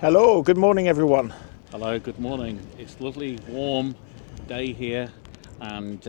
Hello, good morning everyone. Hello, good morning. It's a lovely warm day here and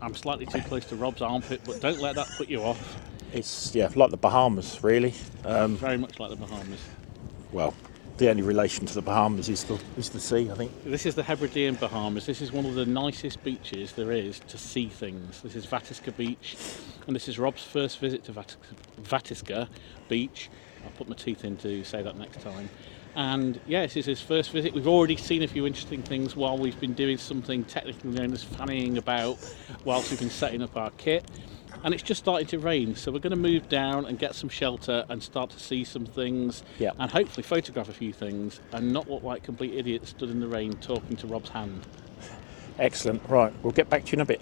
I'm slightly too close to Rob's armpit, but don't let that put you off. It's like the Bahamas really. Very much like the Bahamas. Well, the only relation to the Bahamas is the sea, I think. This is the Hebridean Bahamas. This is one of the nicest beaches there is to see things. This is Vatisker Beach, and this is Rob's first visit to Vatisker Beach. I'll put my teeth in to say that next time. And yeah, this is his first visit. We've already seen a few interesting things while we've been doing something technically known as fannying about whilst we've been setting up our kit. And it's just starting to rain, so we're going to move down and get some shelter and start to see some things, and hopefully photograph a few things and not look like complete idiots stood in the rain talking to Rob's hand. Excellent. Right, we'll get back to you in a bit.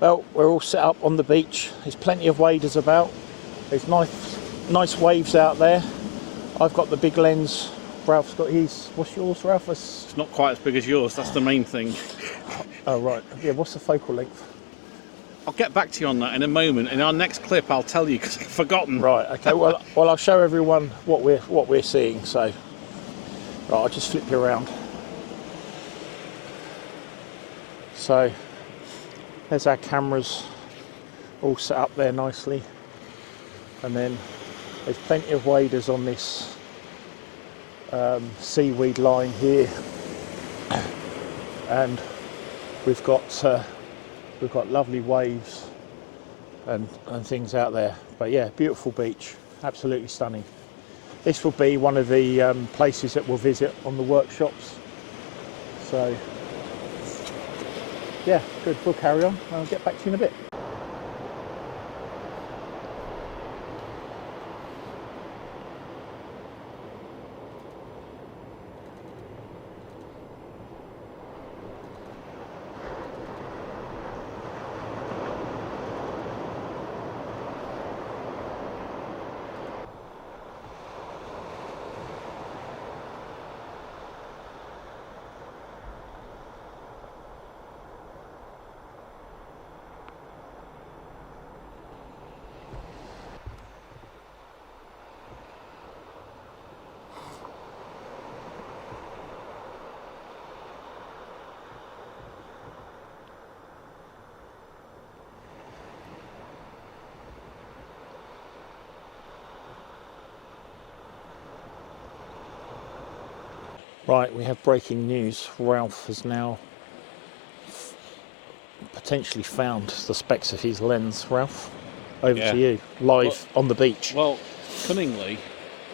Well, we're all set up on the beach. There's plenty of waders about. There's nice waves out there. I've got the big lens. Ralph's got his. What's yours, Ralph? It's not quite as big as yours, that's the main thing. Oh, right. Yeah, what's the focal length? I'll get back to you on that in a moment. In our next clip, I'll tell you because I've forgotten. Right, okay. Well, I'll show everyone what we're seeing. So, right, I'll just flip you around. So, there's our cameras all set up there nicely. And then there's plenty of waders on this seaweed line here, and we've got lovely waves and things out there. But yeah, beautiful beach, absolutely stunning. This will be one of the places that we'll visit on the workshops. So yeah, good. We'll carry on. I'll get back to you in a bit. Right, we have breaking news. Ralph has now potentially found the specs of his lens. Ralph, over to you, live on the beach. Well, cunningly,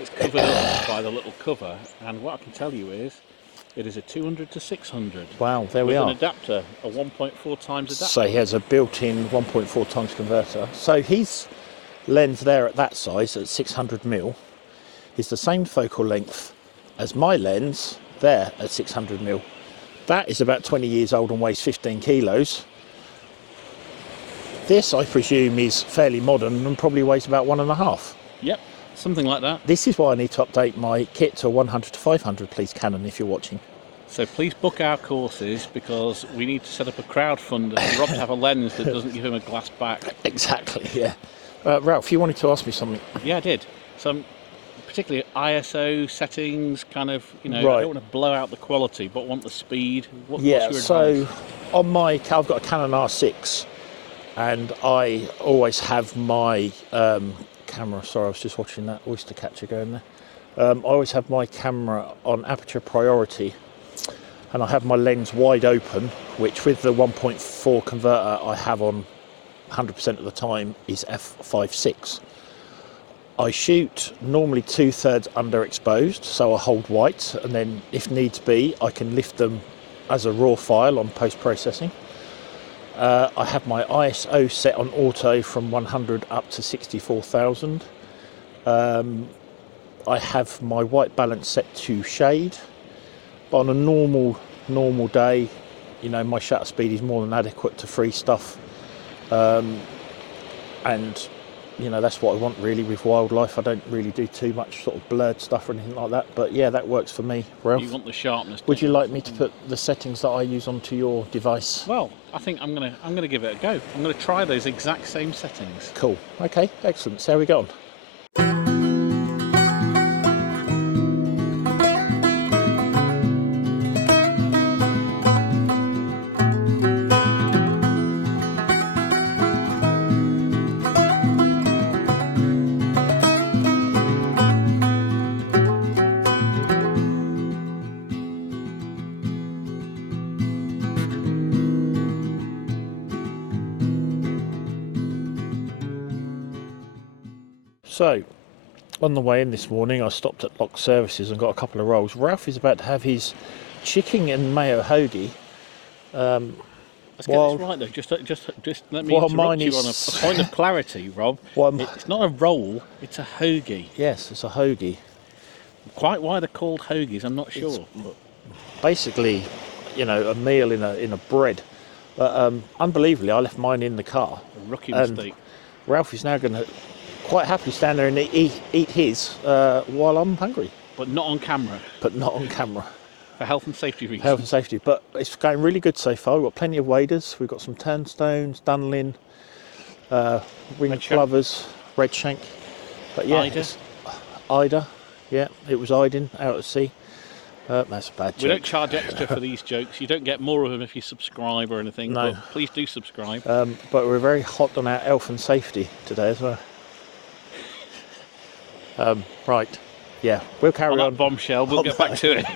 it's covered up by the little cover, and what I can tell you is, it is a 200 to 600. Wow, there we are. With an adapter, a 1.4 times adapter. So he has a built-in 1.4 times converter. So his lens there at that size, at 600mm, is the same focal length as my lens there at 600mm. That is about 20 years old and weighs 15 kilos. This, I presume, is fairly modern and probably weighs about 1.5. Yep, something like that. This is why I need to update my kit to 100 to 500, please, Canon, if you're watching. So please book our courses, because we need to set up a crowdfunder for Rob to have a lens that doesn't give him a glass back. Exactly, yeah. Ralph, you wanted to ask me something. Yeah, I did. Some particularly ISO settings, kind of, you know, right. I don't want to blow out the quality, but want the speed. What's your advice? So on my, I've got a Canon R6, and I always have my camera, sorry, I was just watching that oyster catcher going there. I always have my camera on aperture priority, and I have my lens wide open, which with the 1.4 converter I have on 100% of the time is f/5.6. I shoot normally 2/3 underexposed, so I hold white, and then if needs be I can lift them as a raw file on post-processing. I have my ISO set on auto from 100 up to 64,000. I have my white balance set to shade, but on a normal day, you know, my shutter speed is more than adequate to free stuff, and you know, that's what I want really with wildlife. I don't really do too much sort of blurred stuff or anything like that, but yeah, that works for me. Ralph, you want the sharpness. Would you like me to put the settings that I use onto your device? Well, I think I'm gonna give it a go. I'm gonna try those exact same settings. Cool. Okay, excellent. So how we go on? So, on the way in this morning, I stopped at Lock Services and got a couple of rolls. Ralph is about to have his chicken and mayo hoagie. Let's get this right though. Just let me While interrupt mine you on a is- point of clarity, Rob. It's not a roll; it's a hoagie. Yes, it's a hoagie. Quite why they're called hoagies, I'm not sure. But Basically, you know, a meal in a bread. But unbelievably, I left mine in the car. a rookie And mistake. Ralph is now going to quite happily stand there and eat his while I'm hungry. But not on camera, But not on camera. for health and safety reasons. Health and safety. But it's going really good so far. We've got plenty of waders. We've got some Turnstones, Dunlin, ring Redshank. Plovers, Redshank. But yeah, Ida. Ida. Yeah, it was Iden out at sea. That's a bad joke. We don't charge extra for these jokes. You don't get more of them if you subscribe or anything. No. But please do subscribe. But we're very hot on our health and safety today as well. Right. Yeah, we'll carry On on. that bombshell, we'll get back to it.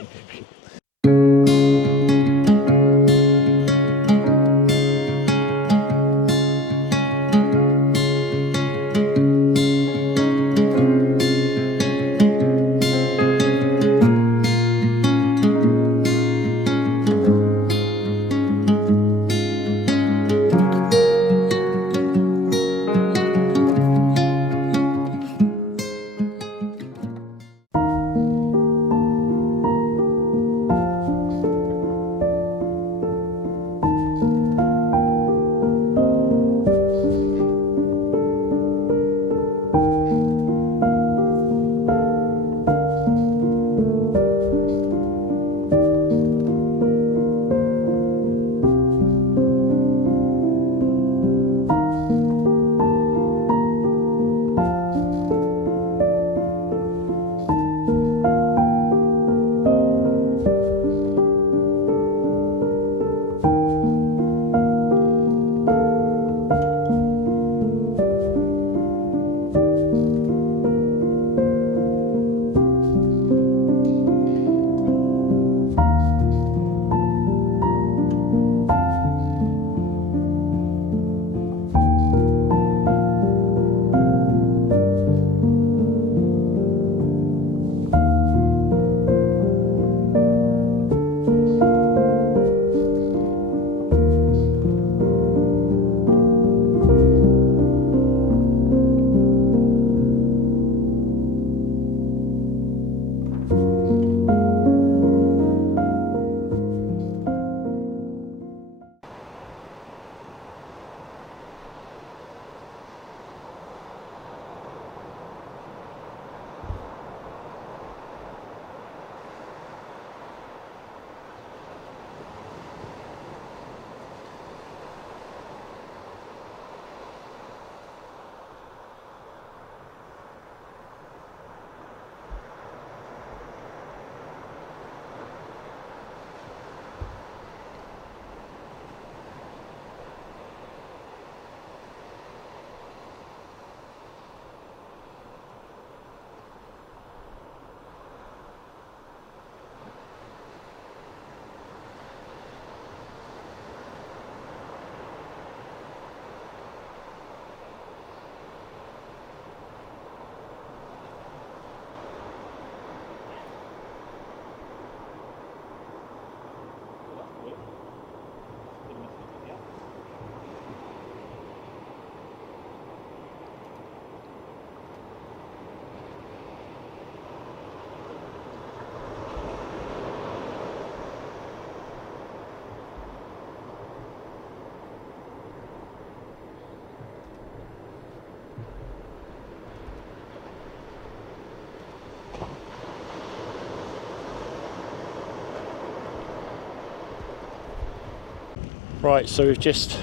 Right, so we've just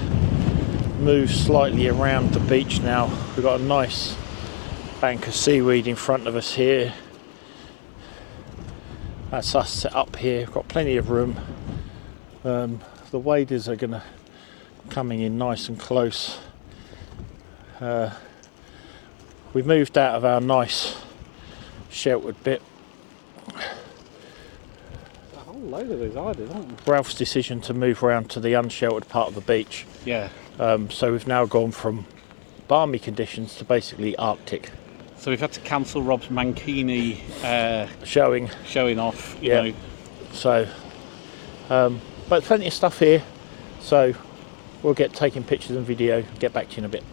moved slightly around the beach now. We've got a nice bank of seaweed in front of us here. That's us set up here. We've got plenty of room. The waders are coming in nice and close. We moved out of our nice sheltered bit. A whole load of those iders, aren't Ralph's decision to move around to the unsheltered part of the beach. Yeah. So we've now gone from balmy conditions to basically Arctic. So we've had to cancel Rob's Mankini showing off, you Yeah. know. So but plenty of stuff here, so we'll get taking pictures and video, get back to you in a bit.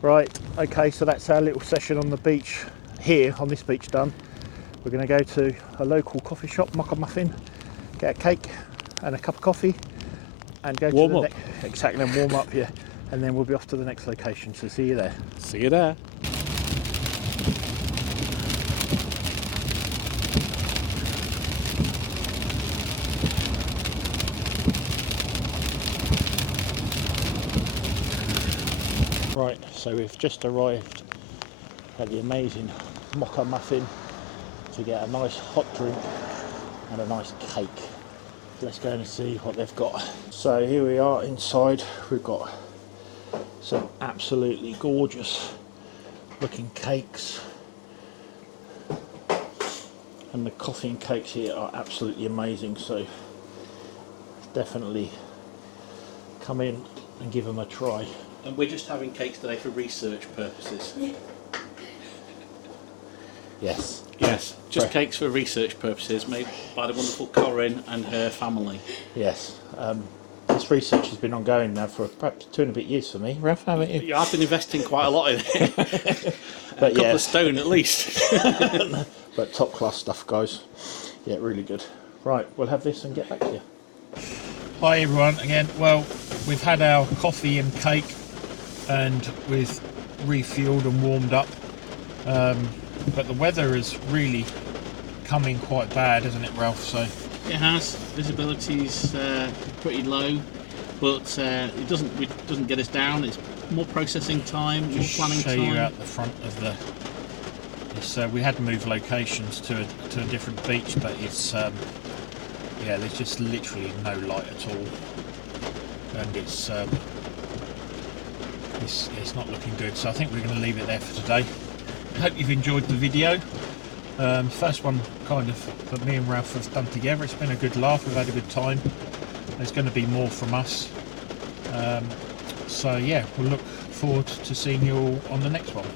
Right, okay, so that's our little session on the beach here, on this beach done. We're going to go to a local coffee shop, Mocha Muffin, get a cake and a cup of coffee, and go Warm to the up. exactly, and warm up here, and then we'll be off to the next location. So see you there. See you there. Right, so we've just arrived at the amazing Mocha Muffin to get a nice hot drink and a nice cake. Let's go and see what they've got. So here we are inside. We've got some absolutely gorgeous looking cakes, and the coffee and cakes here are absolutely amazing, so definitely come in and give them a try. And we're just having cakes today for research purposes. Yes. Yes, just Right. cakes for research purposes made by the wonderful Corinne and her family. Yes. This research has been ongoing now for perhaps 2 and a bit years for me, Ralph, haven't you? Yeah, I've been investing quite a lot in it. But a couple yeah, of stone at least. but top class stuff, guys. Yeah, really good. Right, we'll have this and get back to you. Hi everyone, again. Well, we've had our coffee and cake, and we've refueled and warmed up. But the weather is really coming quite bad, isn't it, Ralph? So It has. Visibility's pretty low, but it doesn't get us down. It's more processing time, more just planning show time. you out the front of the. It's, we had to move locations to a different beach, but it's yeah, there's just literally no light at all, and it's not looking good. So I think we're going to leave it there for today. Hope you've enjoyed the video. First one kind of that me and Ralph have done together. It's been a good laugh, we've had a good time. There's going to be more from us. So yeah, we'll look forward to seeing you all on the next one.